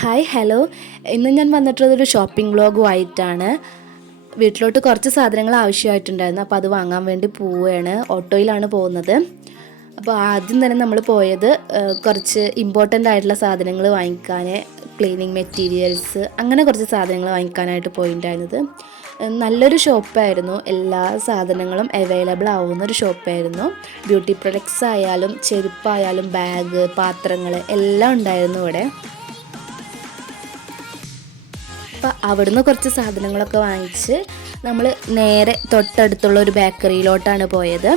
Hi hello, ഇന്ന് ഞാൻ വന്നിട്ടുള്ളതൊരു shopping വ്ളോഗുമായിട്ടാണ്. വീട്ടിലോട്ട് കുറച്ച് സാധനങ്ങൾ ആവശ്യമായിട്ടുണ്ടായിരുന്നു. അപ്പോൾ അത് വാങ്ങാൻ വേണ്ടി പോവുകയാണ്. ഓട്ടോയിലാണ് പോകുന്നത്. അപ്പോൾ ആദ്യം തന്നെ നമ്മൾ പോയത് കുറച്ച് ഇമ്പോർട്ടൻ്റ് ആയിട്ടുള്ള സാധനങ്ങൾ വാങ്ങിക്കാൻ, ക്ലീനിങ് മെറ്റീരിയൽസ്, അങ്ങനെ കുറച്ച് സാധനങ്ങൾ വാങ്ങിക്കാനായിട്ട് പോയിട്ടുണ്ടായിരുന്നത്. നല്ലൊരു ഷോപ്പായിരുന്നു. എല്ലാ സാധനങ്ങളും അവൈലബിൾ ആവുന്നൊരു ഷോപ്പായിരുന്നു. ബ്യൂട്ടി പ്രൊഡക്ട്സ് ആയാലും ചെരുപ്പായാലും ബാഗ്, പാത്രങ്ങൾ എല്ലാം ഉണ്ടായിരുന്നു ഇവിടെ. അപ്പോൾ അവിടുന്ന് കുറച്ച് സാധനങ്ങളൊക്കെ വാങ്ങിച്ച് നമ്മൾ നേരെ തൊട്ടടുത്തുള്ള ഒരു ബേക്കറിയിലോട്ടാണ് പോയത്.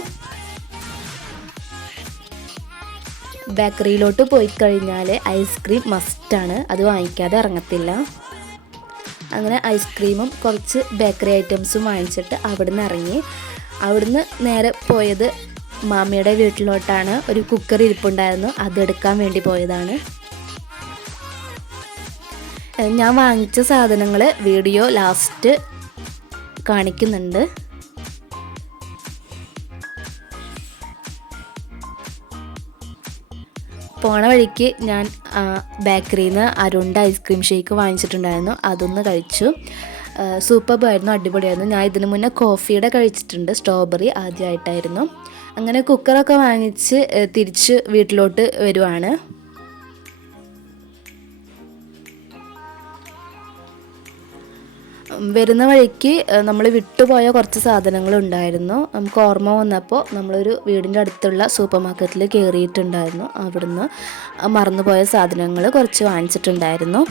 ബേക്കറിയിലോട്ട് പോയി കഴിഞ്ഞാൽ ഐസ്ക്രീം മസ്റ്റാണ്, അത് വാങ്ങിക്കാതെ ഇറങ്ങത്തില്ല. അങ്ങനെ ഐസ്ക്രീമും കുറച്ച് ബേക്കറി ഐറ്റംസും വാങ്ങിച്ചിട്ട് അവിടുന്ന് ഇറങ്ങി. അവിടുന്ന് നേരെ പോയത് മാമിയുടെ വീട്ടിലോട്ടാണ്. ഒരു കുക്കർ ഇരിപ്പുണ്ടായിരുന്നു, അതെടുക്കാൻ വേണ്ടി പോയതാണ്. ഞാൻ വാങ്ങിച്ച സാധനങ്ങൾ വീഡിയോ ലാസ്റ്റ് കാണിക്കുന്നുണ്ട്. പോണ വഴിക്ക് ഞാൻ ബേക്കറിയിൽ നിന്ന് അരുണ്ട ഐസ്ക്രീം ഷേക്ക് വാങ്ങിച്ചിട്ടുണ്ടായിരുന്നു, അതൊന്ന് കഴിച്ചു. സൂപ്പറായിരുന്നു, അടിപൊളിയായിരുന്നു. ഞാൻ ഇതിനു മുന്നേ കോഫിയുടെ കഴിച്ചിട്ടുണ്ട്, സ്ട്രോബെറി ആദ്യമായിട്ടായിരുന്നു. അങ്ങനെ കുക്കറൊക്കെ വാങ്ങിച്ച് തിരിച്ച് വീട്ടിലോട്ട് വരുവാണ്. വരുന്ന വഴിക്ക് നമ്മൾ വിട്ടുപോയ കുറച്ച് സാധനങ്ങളുണ്ടായിരുന്നു. നമുക്ക് ഓർമ്മ വന്നപ്പോൾ നമ്മളൊരു വീടിൻ്റെ അടുത്തുള്ള സൂപ്പർ മാർക്കറ്റിൽ കയറിയിട്ടുണ്ടായിരുന്നു. അവിടുന്ന് മറന്നുപോയ സാധനങ്ങൾ കുറച്ച് വാങ്ങിച്ചിട്ടുണ്ടായിരുന്നു.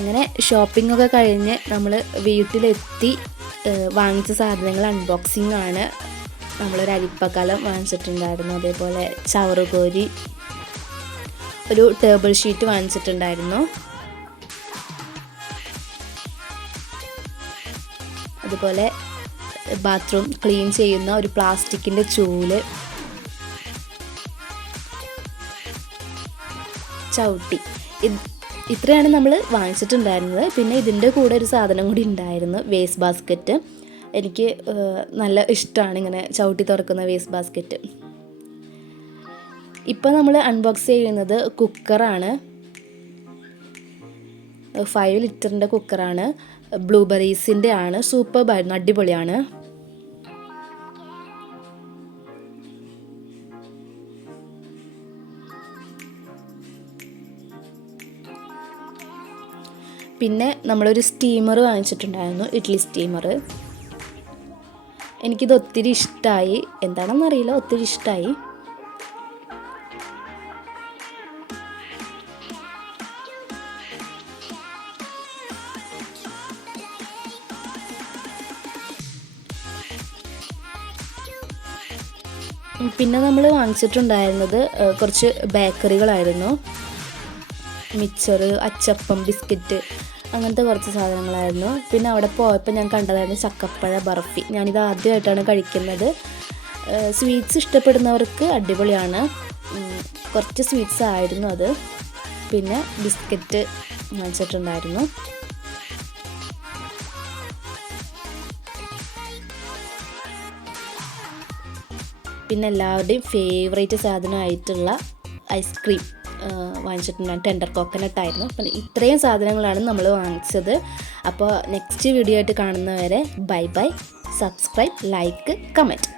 അങ്ങനെ ഷോപ്പിംഗ് ഒക്കെ കഴിഞ്ഞ് നമ്മൾ വീട്ടിലെത്തി. വാങ്ങിച്ച സാധനങ്ങൾ അൺബോക്സിംഗ് ആണ്. നമ്മളൊരു അരിപ്പക്കലം വാങ്ങിച്ചിട്ടുണ്ടായിരുന്നു, അതേപോലെ ചവറുകോരി, ഒരു ടേബിൾ ഷീറ്റ് വാങ്ങിച്ചിട്ടുണ്ടായിരുന്നു. അതുപോലെ ബാത്റൂം ക്ലീൻ ചെയ്യുന്ന ഒരു പ്ലാസ്റ്റിക്കിൻ്റെ ചൂല്, ചവിട്ടി, ഇത്രയാണ് നമ്മൾ വാങ്ങിച്ചിട്ടുണ്ടായിരുന്നത്. പിന്നെ ഇതിൻ്റെ കൂടെ ഒരു സാധനം കൂടി ഉണ്ടായിരുന്നു, വേസ്റ്റ് ബാസ്ക്കറ്റ്. എനിക്ക് നല്ല ഇഷ്ടമാണ് ഇങ്ങനെ ചവിട്ടി തുറക്കുന്ന വേസ്റ്റ് ബാസ്ക്കറ്റ്. ഇപ്പോൾ നമ്മൾ അൺബോക്സ് ചെയ്യുന്നത് കുക്കറാണ്. 5 ലിറ്ററിൻ്റെ കുക്കറാണ്. ബ്ലൂബെറീസിൻ്റെ ആണ്. സൂപ്പർബായിരുന്നു, അടിപൊളിയാണ്. പിന്നെ നമ്മളൊരു സ്റ്റീമർ വാങ്ങിച്ചിട്ടുണ്ടായിരുന്നു, ഇഡ്ഡലി സ്റ്റീമർ. എനിക്കിത് ഒത്തിരി ഇഷ്ടമായി, എന്താണെന്നറിയില്ല, ഒത്തിരി ഇഷ്ടമായി. പിന്നെ നമ്മൾ വാങ്ങിച്ചിട്ടുണ്ടായിരുന്നത് കുറച്ച് ബേക്കറികളായിരുന്നു. മിച്ചർ, അച്ചപ്പം, ബിസ്ക്കറ്റ്, അങ്ങനത്തെ കുറച്ച് സാധനങ്ങളായിരുന്നു. പിന്നെ അവിടെ പോയപ്പോൾ ഞാൻ കണ്ടതായിരുന്നു ചക്കപ്പഴ ബർഫി. ഞാനിത് ആദ്യമായിട്ടാണ് കഴിക്കുന്നത്. സ്വീറ്റ്സ് ഇഷ്ടപ്പെടുന്നവർക്ക് അടിപൊളിയാണ്. കുറച്ച് സ്വീറ്റ്സ് ആയിരുന്നു അത്. പിന്നെ ബിസ്ക്കറ്റ് വാങ്ങിച്ചിട്ടുണ്ടായിരുന്നു. പിന്നെ എല്ലാവരുടെയും ഫേവറേറ്റ് സാധനമായിട്ടുള്ള ഐസ്ക്രീം വാങ്ങിച്ചിട്ടുണ്ടായിരുന്നു, ടെൻഡർ കോക്കനട്ട് ആയിരുന്നു. അപ്പം ഇത്രയും സാധനങ്ങളാണ് നമ്മൾ വാങ്ങിച്ചത്. അപ്പോൾ നെക്സ്റ്റ് വീഡിയോ ആയിട്ട് കാണുന്നവരെ bye bye. Subscribe, like, comment.